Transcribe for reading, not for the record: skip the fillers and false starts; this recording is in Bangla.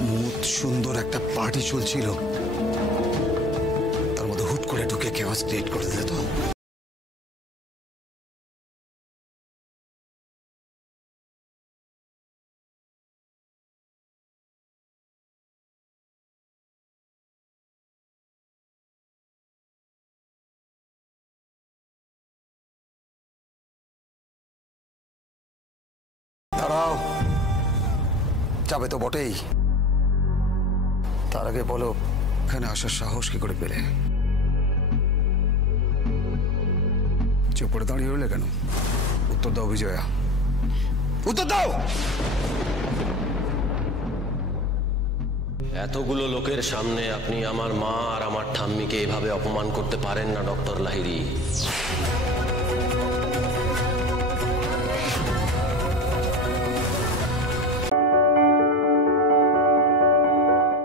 স্মুথ সুন্দর একটা পার্টি চলছিল, তার মধ্যে হুট করে ঢুকে কেওয়াস ক্রিয়েট করে দিলে তো। দাঁড়াও, যাবে তো বটেই, তার আগে বলো এখানে আসার সাহস কি করে পেলে? চুপ করে দাঁড়িয়ে রইলে কেন? উত্তর দাও বিজয়া, উত্তর দাও। এতগুলো লোকের সামনে আপনি আমার মা আর আমার ঠাম্মিকে এভাবে অপমান করতে পারেন না ডক্টর লাহিড়ী।